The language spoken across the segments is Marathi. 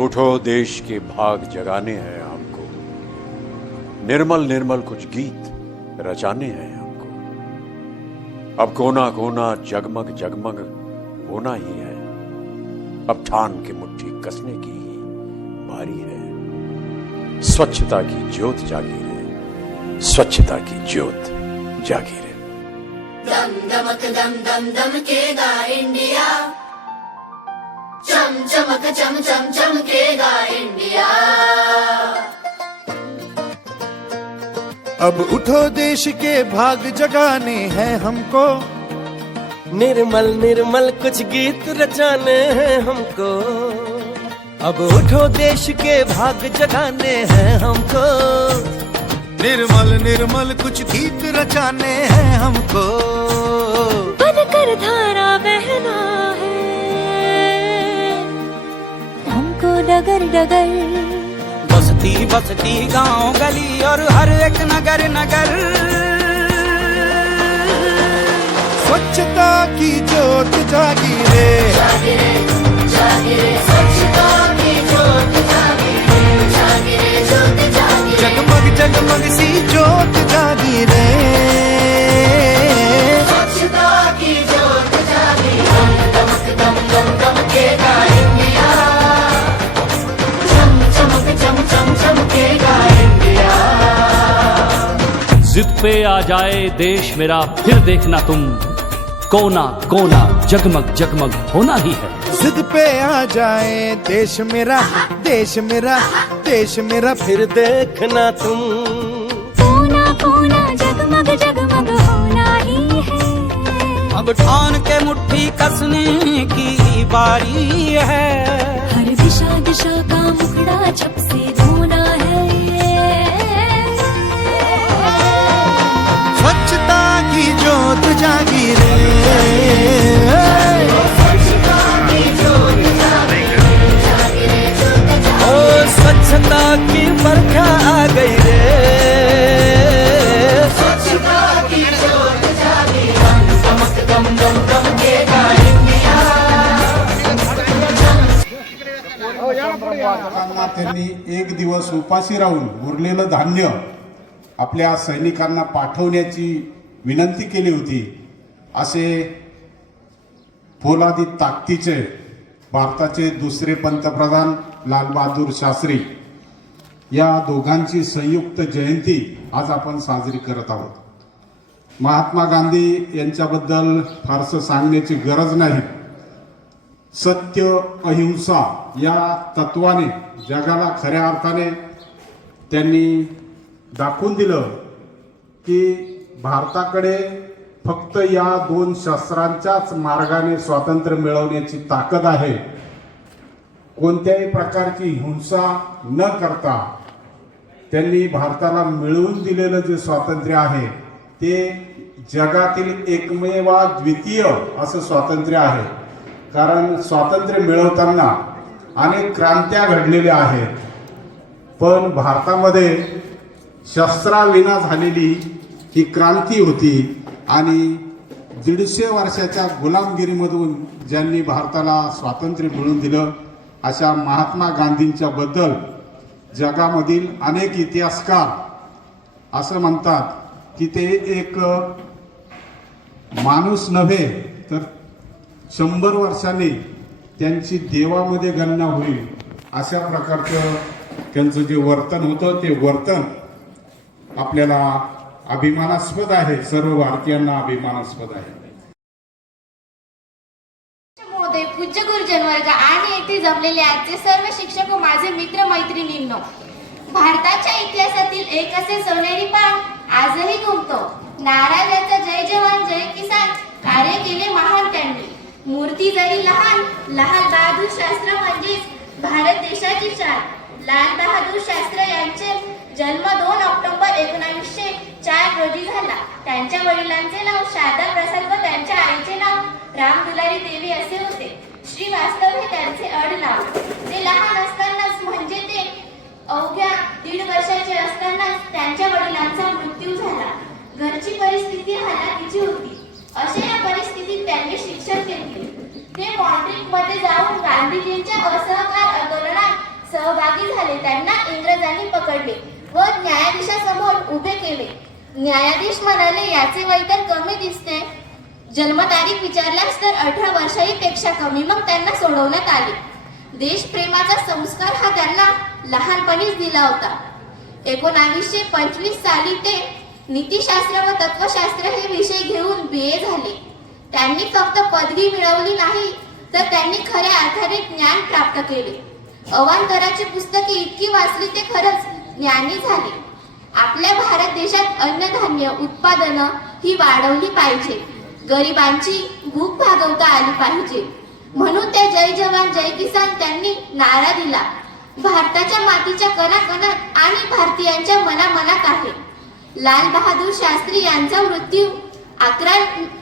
अब उठो, देश के भाग जगाने हैं हमको। निर्मल निर्मल कुछ गीत रचाने हैं हमको। अब कोना कोना जगमग जगमग होना ही है। अब ठान के मुट्ठी कसने की ही बारी है। स्वच्छता की ज्योत जागी रहे स्वच्छता की ज्योत जागी रहे दम दमक दम दम दमकेगा इंडिया। चम चमक चम चम चमकेगा इंडिया। अब उठो देश के भाग जगाने हैं हमको। निर्मल निर्मल कुछ गीत रचाने हैं हमको। अब उठो देश के भाग जगाने हैं हमको। निर्मल निर्मल कुछ गीत रचाने हैं हमको। बनकर धारा बहना डगर डगर। बसती बसती गाँव गली और हर एक नगर नगर। स्वच्छता की ज्योत जागी रे। जागे रे स्वच्छता की ज्योत जागे रे जागे ज्योत जागे रे। जगमग जगमग सी ज्योत जागी रे। जिद पे आ जाए देश मेरा फिर देखना तुम। कोना कोना जगमग जगमग होना ही है। जिद पे आ जाए देश मेरा देश मेरा देश मेरा फिर देखना तुम। कोना कोना जगमग जगमग होना ही है। अब ठान के मुट्ठी कसने की बारी है। हर दिशा दिशा का मुखड़ा छप से ओ स्वच्छता की बरखा आ गई रे त्यांनी एक दिवस उपाशी राहून उरलेलं धान्य आपल्या सैनिकांना पाठवण्याची विनंती केली होती. असे पोलादी ताकदीचे भारताचे दुसरे पंतप्रधान लालबहादूर शास्त्री या दोघांची संयुक्त जयंती आज आपण साजरी करत आहोत. महात्मा गांधी यांच्याबद्दल फारसं सांगण्याची गरज नाही. सत्य अहिंसा या तत्वाने जगाला खऱ्या अर्थाने त्यांनी दाखवून दिलं की भारताकडे फक्त या दोन शस्त्रांच्याच मार्गाने स्वातंत्र्य मिळवण्याची ताकद आहे. कोणत्याही प्रकारची हिंसा न करता त्यांनी भारताला मिळवून दिलेलं जे स्वातंत्र्य आहे ते जगातील एकमेवा द्वितीय असं स्वातंत्र्य आहे. कारण स्वातंत्र्य मिळवताना अनेक क्रांत्या घडलेल्या आहेत. पण भारतामध्ये शस्त्राविना झालेली ही क्रांती होती. आणि दीडशे वर्षाच्या गुलामगिरीमधून ज्यांनी भारताला स्वातंत्र्य मिळवून दिलं अशा महात्मा गांधींच्या बद्दल जगामधील अनेक इतिहासकार असं म्हणतात की ते एक माणूस नव्हे तर शंभर वर्षांनी त्यांची देवामध्ये गणना होईल अशा प्रकारचं त्यांचं जे वर्तन होतं ते वर्तन आपल्याला अभिमानास्पद आहे सर्व भारतीयांना अभिमानास्पद आहे. महोदय पूज्य गुरुजन वर्ग आणि येथे जमलेले आजचे सर्व शिक्षक व माझे मित्र मैत्रिणींनो भारताच्या इतिहासातील एक असे सोनेरी पान आजही घुमतो नाराजाचा जय जवान जय किसान कार्य केले महान त्यांनी. मूर्ती जरी लहान लाल बहादूर शास्त्र म्हणजेच भारत देशाची शान. लाल बहादूर शास्त्र यांचे जन्म दोन ऑक्टोबर एकोणावीसशे चार रोजी झाला. त्यांच्या वडिलांचे नाव शारदा प्रसाद व त्यांच्या आईचे नाव राम दुलारी देवी असे होते. श्रीवास्तव हे त्यांचे आडनाव ते लहान असतानाच म्हणजे ते अवघ्या दीड वर्षाचे असतानाच त्यांच्या वडिलांचा मृत्यू झाला. घरची परिस्थिती हालाकीची होती. अशा या परिस्थितीत त्यांनी शिक्षण घेतले. ते मॉन्ट्रिकमध्ये जाऊन गांधीजींच्या असहकार आंदोलनात सहभागी झाले. त्यांना इंग्रजांनी पकडले. व न्यायाधीशासमोर उभे केले. न्यायाधीश म्हणाले याचे वय तर कमी दिसते. जन्मतारीख विचारल्यास तर अठरा वर्षाही पेक्षा कमी. मग त्यांना सोडवण्यात आले. देशप्रेमाचा संस्कार हा त्यांना लहानपणीच दिला होता. एकोणावीसशे पंचवीस साली ते नीतिशास्त्र व तत्वशास्त्र हे विषय घेऊन बी. ए. झाले. त्यांनी फक्त पदवी मिळवली नाही तर त्यांनी खऱ्या अर्थाने ज्ञान प्राप्त केले. अवांतराची पुस्तके इतकी वाचली ते खरंच ज्ञानी झाले. आपल्या भारत देशात अन्नधान्य उत्पादनं ही वाढवली पाहिजे. गरिबांची भूक भागवता आली पाहिजे. म्हणून त्या जय जवान जय किसान त्यांनी नारा दिला. भारताच्या मातीच्या कणाकणात आणि भारतीयांच्या मनामनात आहे. लाल बहादूर शास्त्री यांचा मृत्यू अकरा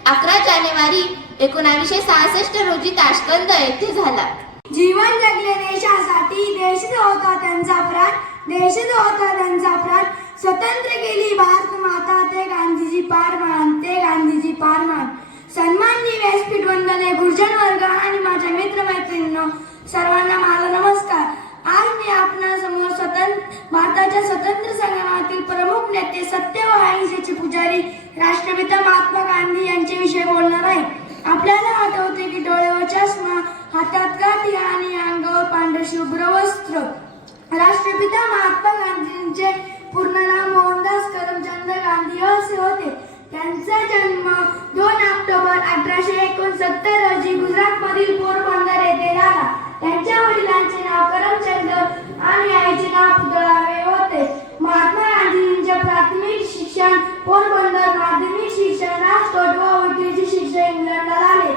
अकरा जानेवारी एकोणावीसशे सहासष्ट रोजी ताशकंद येथे झाला. जीवन जगले देशासाठी देश होता त्यांचा प्राण देश होता त्यांचा प्राण स्वतंत्र केली भारत माता ते गांधीजी पार मान ते गांधीजी पारमान. सन्माननी व्यासपीठ वंदने गुरुजन वर्ग आणि माझ्या मित्रमैत्रिणींनो सर्वांना माझा नमस्कार. आज मी आपणासमोर स्वतंत्र भारताच्या स्वतंत्र संग्रामातील प्रमुख नेते सत्य व अहिंसेचे पुजारी राष्ट्रपिता महात्मा गांधी यांच्याविषयी बोलणार आहे. आपल्याला आठवते की डोळ्यावर चष्मा हातात काठी आणि अंगावर पांढरे शुभ्र वस्त्र. राष्ट्रपिता महात्मा गांधींचे पूर्ण नाव मोहनदास करमचंद गांधी असे होते. त्यांचा जन्म दोन ऑक्टोबर अठराशे एकोणसत्तर रोजी गुजरात मधील पोरबंदर येथे झाला. त्यांच्या वडिलांचे नाव करमचंद आणि आईचे नाव पुतळावे होते. महात्मा गांधींचे प्राथमिक शिक्षण पोरबंदर माध्यमिक शिक्षण राजकोट व वकिलीचे शिक्षण इंग्लंडला झाले.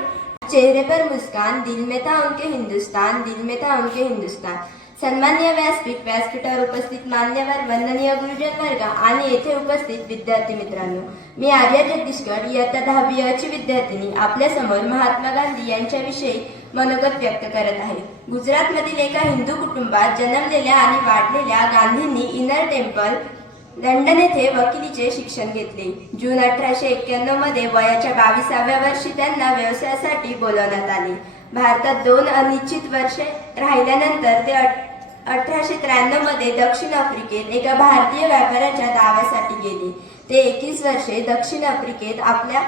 चेहरे पर मुस्कान दिल में था उनके हिंदुस्तान दिल में था उनके हिंदुस्तान. सन्मान्य व्यासपीठ व्यासपीठावर उपस्थित मान्यवर वंदनीय गुरुजन वर्ग आणि येथे उपस्थित विद्यार्थी मित्रांनो मी आर्या जगदीशगड इयत्ता दहावी अची विद्यार्थिनी. आपल्यासमोर महात्मा गांधी यांच्याविषयी मनोगत व्यक्त करत आहे. गुजरातमधील एका हिंदू कुटुंबात जन्मलेल्या आणि वाढलेल्या गांधींनी इनर टेम्पल लंडन येथे वकिलीचे शिक्षण घेतले. जून अठराशे एक्क्याण्णवमध्ये वयाच्या बावीसाव्या वर्षी त्यांना व्यवसायासाठी बोलवण्यात आले. भारतात दोन अनिश्चित वर्षे राहिल्यानंतर ते अठराशे त्र्याण्णवमध्ये दक्षिण आफ्रिकेत एका भारतीय व्यापाऱ्याच्या दाव्यासाठी गेले. ते एकवीस वर्षे दक्षिण आफ्रिकेत आपल्या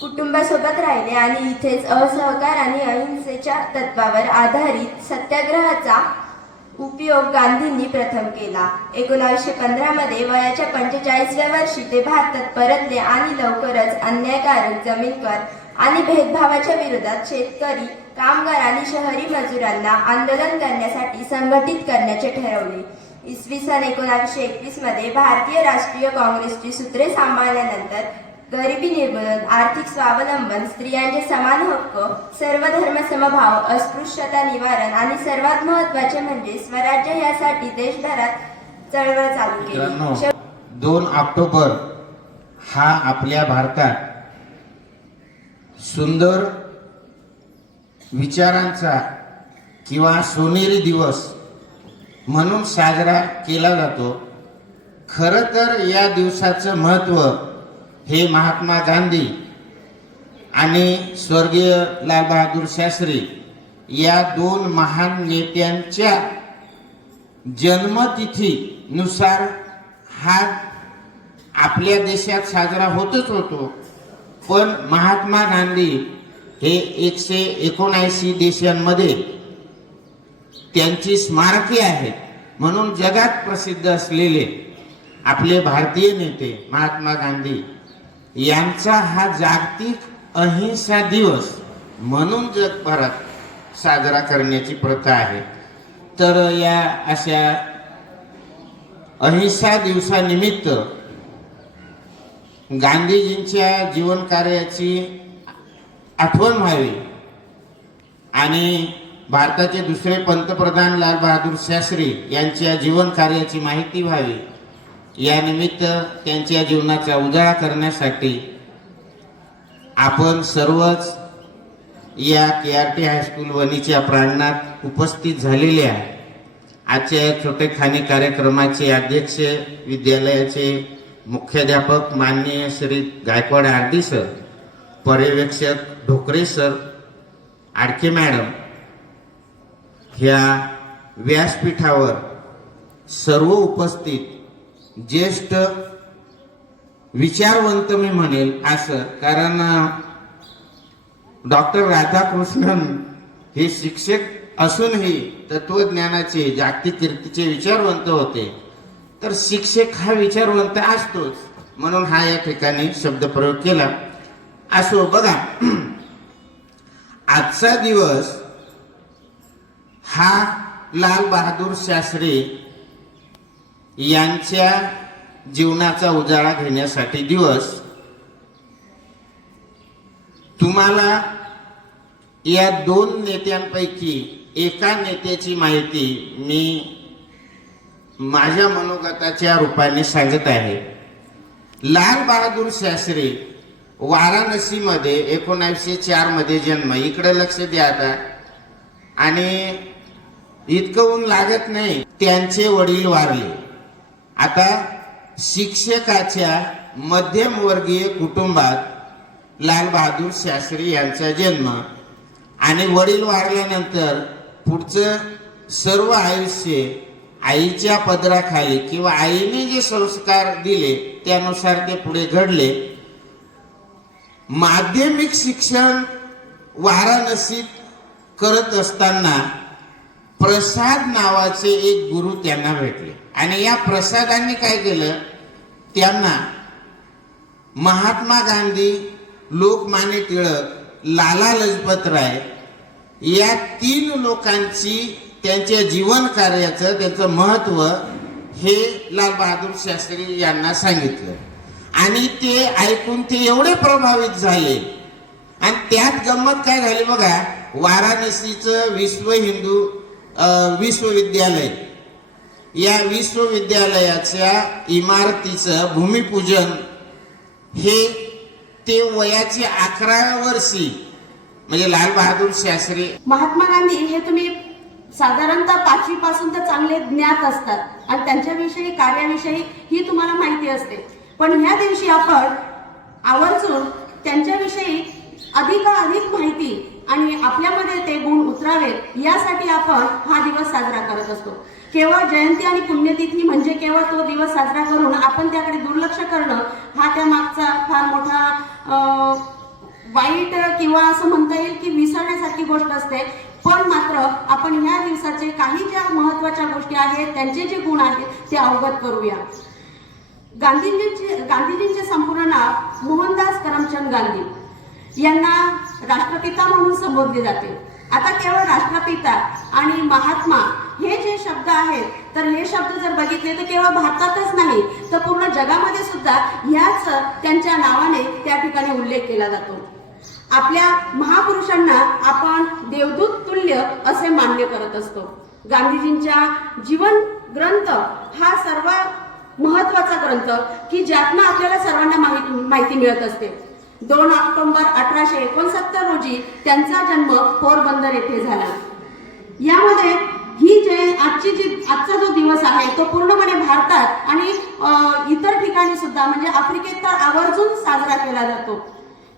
कुटुंबासोबत राहिले आणि इथेच असहकार आणि अहिंसेच्या तत्वावर आधारित सत्याग्रहाचा उपयोग गांधींनी प्रथम केला. एकोणावीसशे पंधरा मध्ये वयाच्या पंचेचाळीसव्या वर्षी ते भारतात परतले आणि लवकरच अन्यायकारक जमीन कर आणि भेदभावाच्या विरोधात शेतकरी कामगार आणि शहरी मजुरांना आंदोलन करण्यासाठी संघटित करण्याचे ठरवले. इसवी सन एकोणावीसशे एकवीसमध्ये भारतीय राष्ट्रीय काँग्रेसची सूत्रे सांभाळल्यानंतर गरिबी निर्मूलन आर्थिक स्वावलंबन स्त्रियांचे समान हक्क सर्व धर्म समभाव अस्पृश्यता निवारण आणि सर्वात महत्त्वाचे म्हणजे स्वराज्य यासाठी देशभरात चळवळ चालू केली. दोन ऑक्टोबर हा आपल्या भारतात सुंदर विचारांचा किंवा सोनेरी दिवस म्हणून साजरा केला जातो. खरं तर या दिवसाचं महत्त्व हे महात्मा गांधी आणि स्वर्गीय लालबहादूर शास्त्री या दोन महान नेत्यांच्या जन्मतिथीनुसार हा आपल्या देशात साजरा होतच होतो. पण महात्मा गांधी हे एकशे एकोणऐंशी देशांमध्ये त्यांची स्मारके आहेत म्हणून जगात प्रसिद्ध असलेले आपले भारतीय नेते महात्मा गांधी यांचा हा जागतिक अहिंसा दिवस म्हणून जगभरात साजरा करण्याची प्रथा आहे. तर या अशा अहिंसा दिवसानिमित्त गांधीजींच्या जीवन कार्याची आठवण व्हावी आणि भारताचे दुसरे पंतप्रधान लाल बहादूर शास्त्री यांच्या जीवन कार्याची माहिती व्हावी. यानिमित्त त्यांच्या जीवनाचा उजाळा करण्यासाठी आपण सर्वच या K R T high school वणीच्या प्रांगणात उपस्थित झालेल्या आजच्या छोटे छोटेखानी कार्यक्रमाचे अध्यक्ष विद्यालयाचे मुख्याध्यापक माननीय श्री गायकवाड आरडी सर पर्यवेक्षक ढोकरे सर आडके मॅडम ह्या व्यासपीठावर सर्व उपस्थित ज्येष्ठ विचारवंत मी म्हणेल असं कारण डॉक्टर राधाकृष्णन हे शिक्षक असूनही तत्वज्ञानाचे जागतिक कीर्तीचे विचारवंत होते. तर शिक्षक हा विचारवंत असतोच म्हणून हा या ठिकाणी शब्दप्रयोग केला. असो बघा. आजचा दिवस हा लाल बहादूर शास्त्री यांच्या जीवनाचा उजाळा घेण्यासाठी दिवस. तुम्हाला या दोन नेत्यांपैकी एका नेत्याची माहिती मी माझ्या मनोगताच्या रूपाने सांगत आहे. लाल बहादूर शास्त्री वाराणसीमध्ये एकोणावीसशे चारमध्ये जन्म. इकडे लक्ष द्या आता. आणि इतकं ऊन लागत नाही त्यांचे वडील वारले. आता शिक्षकाच्या मध्यमवर्गीय कुटुंबात लालबहादूर शास्त्री यांचा जन्म आणि वडील वारल्यानंतर पुढचं सर्व आयुष्य आईच्या पदराखाली किंवा आईने जे संस्कार दिले त्यानुसार ते पुढे घडले. माध्यमिक शिक्षण वाराणसीत करत असताना प्रसाद नावाचे एक गुरु त्यांना भेटले. आणि या प्रसादांनी काय केलं? त्यांना महात्मा गांधी लोकमान्य टिळक लाला लजपत राय या तीन लोकांची त्यांच्या जीवन कार्याचं त्याचं महत्त्व हे लाल बहादूर शास्त्री यांना सांगितलं. आणि ते ऐकून ते एवढे प्रभावित झाले. आणि त्यात गंमत काय झाली बघा? वाराणसीचं विश्व हिंदू विश्वविद्यालय. या विश्वविद्यालयाच्या इमारतीचं भूमिपूजन हे ते वयाची अकराव्या वर्षी म्हणजे लाल बहादूर शास्त्री महात्मा गांधी हे तुम्ही साधारणतः पाचवी पासून तर चांगले ज्ञात असतात आणि त्यांच्याविषयी कार्याविषयी ही तुम्हाला माहिती असते. पण ह्या दिवशी आपण आवर्जून त्यांच्याविषयी अधिकाधिक माहिती आणि आपल्यामध्ये ते गुण उतरावेत यासाठी आपण हा दिवस साजरा करत असतो. केवळ जयंती आणि पुण्यतिथी म्हणजे केवळ तो दिवस साजरा करून आपण त्याकडे दुर्लक्ष करणं हा त्या मागचा फार मोठा वाईट किंवा असं म्हणता येईल की विसरण्यासारखी गोष्ट असते. पण मात्र आपण ह्या दिवसाचे काही ज्या महत्त्वाच्या गोष्टी आहेत त्यांचे जे गुण आहेत ते अवगत करूया. गांधीजींचे गांधीजींचे संपूर्ण नाव मोहनदास करमचंद गांधी यांना राष्ट्रपिता म्हणून संबोधले जाते. आता केवळ राष्ट्रपिता आणि महात्मा हे जे शब्द आहेत तर हे शब्द जर बघितले तर केवळ भारतातच नाही तर पूर्ण जगामध्ये सुद्धा ह्याच त्यांच्या नावाने त्या ठिकाणी उल्लेख केला जातो. आपल्या महापुरुषांना आपण देवदूत तुल्य असे मान्य करत असतो. गांधीजींच्या जीवन ग्रंथ हा सर्वात महत्त्वाचा ग्रंथ की ज्यातनं आपल्याला सर्वांना माहिती माहिती मिळत असते. दोन ऑक्टोबर अठराशे एकोणसत्तर रोजी त्यांचा जन्म पोरबंदर येथे झाला. यामध्ये ही जे आजची जी आजचा जो दिवस आहे तो पूर्णपणे भारतात आणि इतर ठिकाणी सुद्धा म्हणजे आफ्रिकेत तर आवर्जून साजरा केला जातो.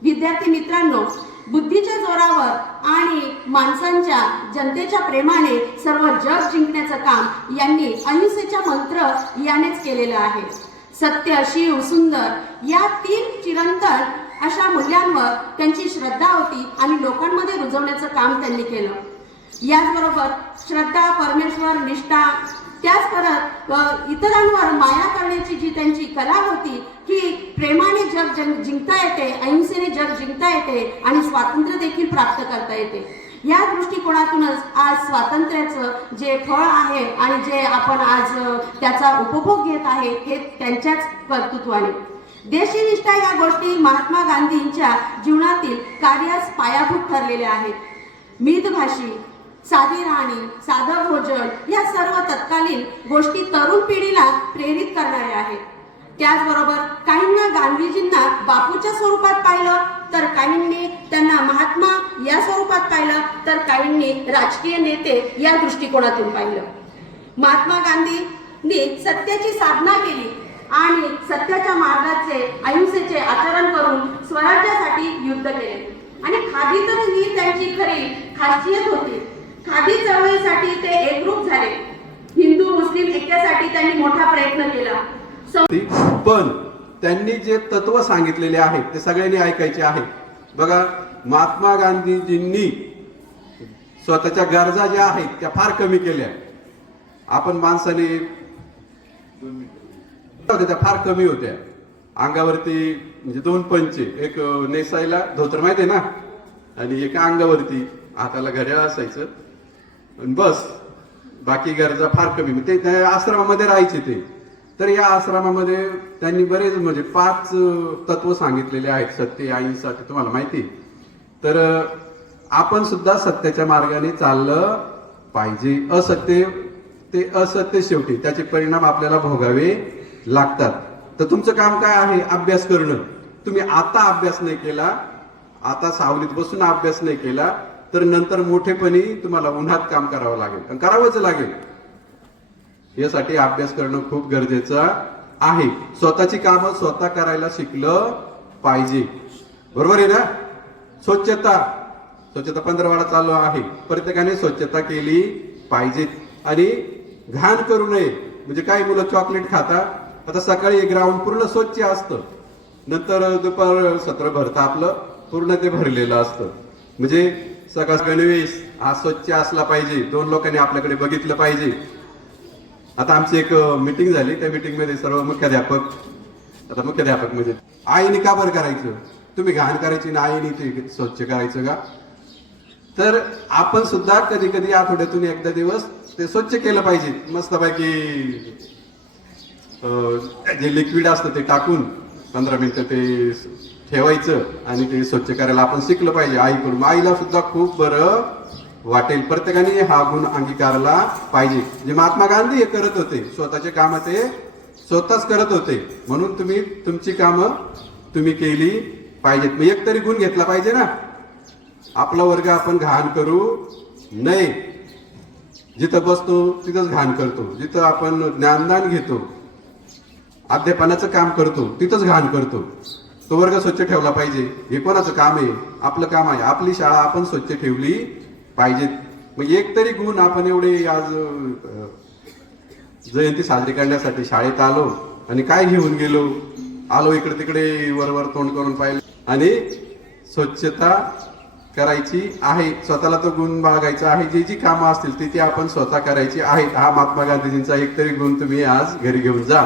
विद्यार्थी मित्रांनो बुद्धीच्या जोरावर आणि माणसांच्या जनतेच्या प्रेमाने सर्व जग जिंकण्याचं काम यांनी अहिंसेचा मंत्र यानेच केलेलं आहे. सत्य शिव सुंदर या तीन चिरंतन अशा मूल्यांवर त्यांची श्रद्धा होती आणि लोकांमध्ये रुजवण्याचं काम त्यांनी केलं. याचबरोबर श्रद्धा परमेश्वर निष्ठा त्याच परत इतरांवर माया करण्याची जी त्यांची कला होती की प्रेमाने जग जन- जिंकता येते अहिंसेने जग जिंकता येते आणि स्वातंत्र्य देखील प्राप्त करता येते. या दृष्टिकोनातूनच आज स्वातंत्र्याचं जे फळ आहे आणि जे आपण आज त्याचा उपभोग घेत आहे हे त्यांच्याच कर्तृत्वाने. देशनिष्ठा या गोष्टी महात्मा गांधींच्या जीवनातील कार्यास पायाभूत ठरलेल्या आहेत. मितभाषी साधी राहणी साधं भोजन या सर्व तत्कालीन गोष्टी तरुण पिढीला प्रेरित करणाऱ्या आहेत. त्याचबरोबर काहींना गांधीजींना बापूच्या स्वरूपात पाहिलं तर काहींनी त्यांना महात्मा या स्वरूपात पाहिलं तर काहींनी राजकीय नेते या दृष्टिकोनातून पाहिलं. महात्मा गांधींनी सत्याची साधना केली आणि सत्याच्या मार्गाचे अहिंसेचे आचरण करून स्वराज्यासाठी युद्ध केले. आणि खादी तर ही त्यांची खरी खासियत होती. खादी चळवळीसाठी ते एकरूप झाले. हिंदू मुस्लिम ऐक्यासाठी त्यांनी मोठा प्रयत्न केला. पण त्यांनी जे तत्व सांगितलेले आहेत ते सगळ्यांनी ऐकायचे आहे. बघा महात्मा गांधीजींनी स्वतःच्या गरजा ज्या आहेत त्या फार कमी केल्या. आपण माणसाने त्या फार कमी होत्या. अंगावरती म्हणजे दोन पंचे एक नेसायला धोतर माहिती आहे ना? आणि एका अंगावरती हाताला घड्याळ असायचं. बस. बाकी गरजा फार कमी. ते त्या आश्रमामध्ये राहायचे ते. तर या आश्रमामध्ये त्यांनी बरेच म्हणजे पाच तत्व सांगितलेले आहेत. सत्य अहिंसा सत्य तुम्हाला माहिती आहे. तर आपण सुद्धा सत्याच्या मार्गाने चाललं पाहिजे. असत्य ते असत्य शेवटी. त्याचे परिणाम आपल्याला भोगावे लागतात. तर तुमचं काम काय आहे? अभ्यास करणं. तुम्ही आता अभ्यास नाही केला. आता सावलीत बसून अभ्यास नाही केला. तर नंतर मोठेपणी तुम्हाला उन्हात काम करावं लागेल. करावंच लागेल. यासाठी अभ्यास करणं खूप गरजेचं आहे. स्वतःची कामं स्वतः करायला शिकलं पाहिजे. बरोबर आहे ना? स्वच्छता. स्वच्छता पंधरवाडा चालू आहे. प्रत्येकाने स्वच्छता केली पाहिजे. आणि घाण करू नये. म्हणजे काही मुलं चॉकलेट खातात आता सकाळी ग्राउंड पूर्ण स्वच्छ असतं. नंतर दुपार सत्र भरतं आपलं. पूर्ण ते भरलेलं असतं. म्हणजे सकाळ गणवेश हा स्वच्छ असला पाहिजे. दोन लोकांनी आपल्याकडे बघितलं पाहिजे. आता आमची एक मीटिंग झाली. त्या मीटिंगमध्ये सर्व मुख्याध्यापक आता मुख्याध्यापक म्हणजे आईने का बरं करायचं? तुम्ही घाण करायची ना आईने ते स्वच्छ करायचं का? तर आपण सुद्धा कधी कधी आठवड्यातून एकदा दिवस ते स्वच्छ केलं पाहिजे. मस्तपैकी जे लिक्विड असतं ते टाकून पंधरा मिनिटं ते ठेवायचं आणि ते स्वच्छ करायला आपण शिकलं पाहिजे. आईकडून आईला सुद्धा खूप बरं वाटेल. प्रत्येकाने हा गुण अंगीकारला पाहिजे. जे महात्मा गांधी हे करत होते स्वतःचे कामं ते स्वतःच करत होते. म्हणून तुम्ही तुमची कामं तुम्ही केली पाहिजेत. मग एक तरी गुण घेतला पाहिजे ना. आपला वर्ग आपण घाण करू नये. जिथं बसतो तिथंच घाण करतो. जिथं आपण ज्ञानदान घेतो अध्यापनाचं काम करतो तिथंच घाण करतो. तो वर्ग स्वच्छ ठेवला पाहिजे. हे कोणाचं काम आहे? आपलं काम आहे. आपली शाळा आपण स्वच्छ ठेवली पाहिजेत. मग एक तरी गुण आपण एवढे आज जयंती साजरी करण्यासाठी शाळेत आलो आणि काय घेऊन गेलो? आलो इकडे तिकडे वरवर तोंड करून पाहिलं. आणि स्वच्छता करायची आहे. स्वतःला तो गुण बाळगायचा आहे. जी जी कामं असतील ती ती आपण स्वतः करायची आहेत. हा महात्मा गांधीजींचा एक तरी गुण तुम्ही आज घरी घेऊन जा.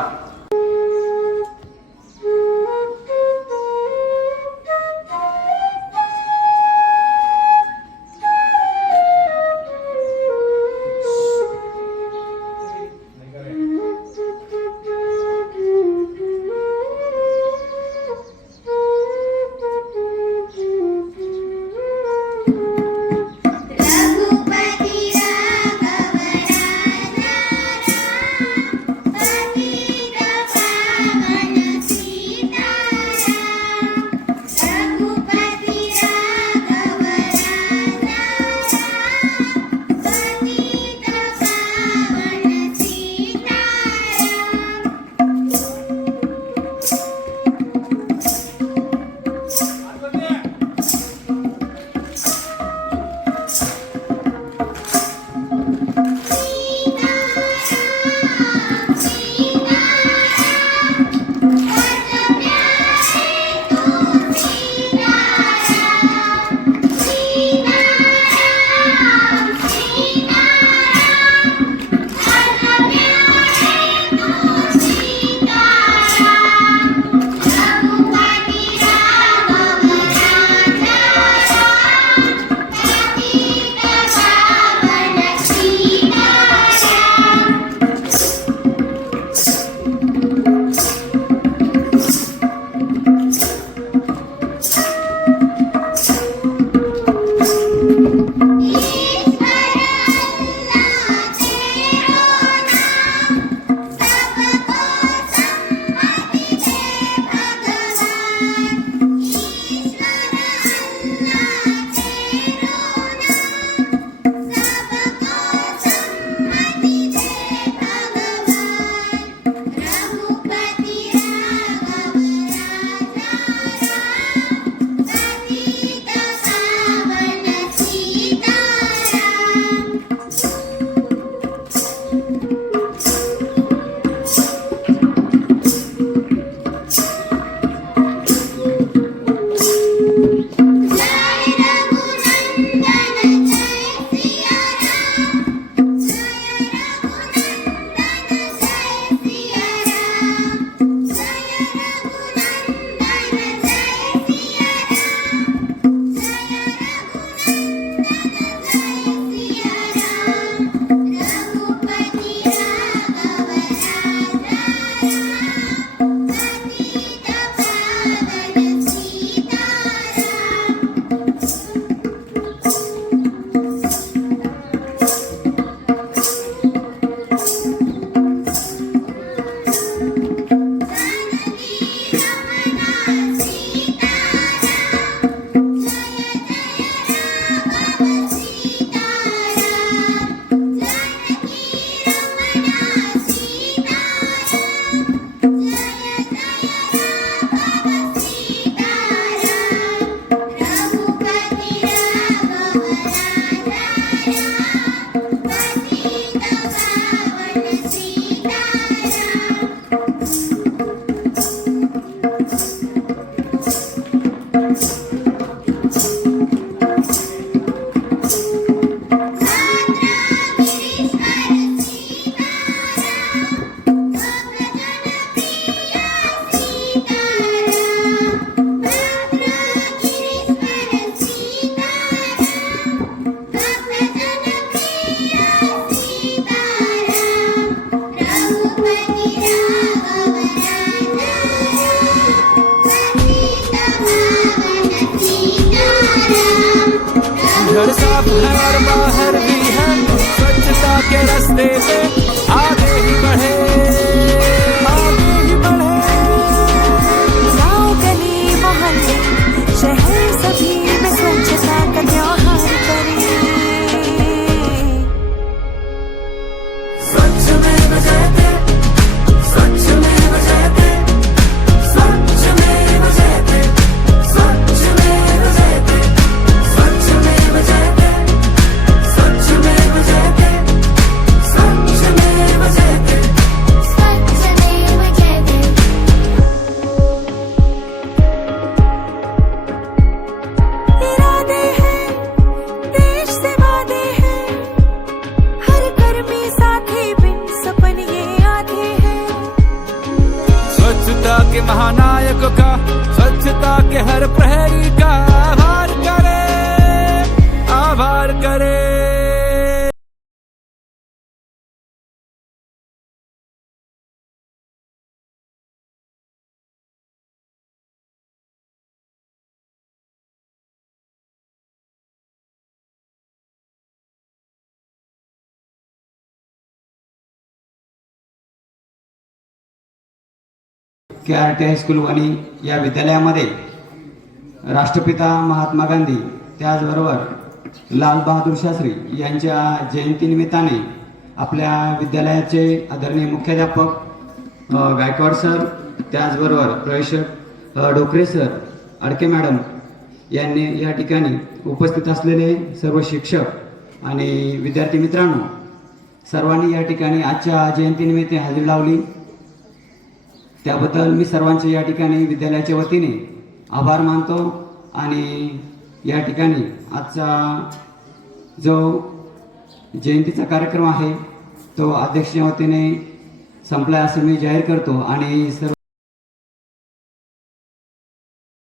घर साफ बाहर भी है। स्वच्छता के रास्ते के आर टी हायस्कूलवाणी या विद्यालयामध्ये राष्ट्रपिता महात्मा गांधी त्याचबरोबर लालबहादूर शास्त्री यांच्या जयंतीनिमित्ताने आपल्या विद्यालयाचे आदरणीय मुख्याध्यापक गायकवाड सर त्याचबरोबर प्रवेशक डोकरे सर अडके मॅडम यांनी या ठिकाणी उपस्थित असलेले सर्व शिक्षक आणि विद्यार्थी मित्रांनो सर्वांनी या ठिकाणी आजच्या जयंतीनिमित्त हजेरी लावली. त्याबद्दल मी सर्वांचे या ठिकाणी विद्यालयाच्या वतीने आभार मानतो आणि या ठिकाणी आजचा जो जयंतीचा कार्यक्रम आहे तो अध्यक्षाच्या वतीने संपला असं मी जाहीर करतो आणि सर्व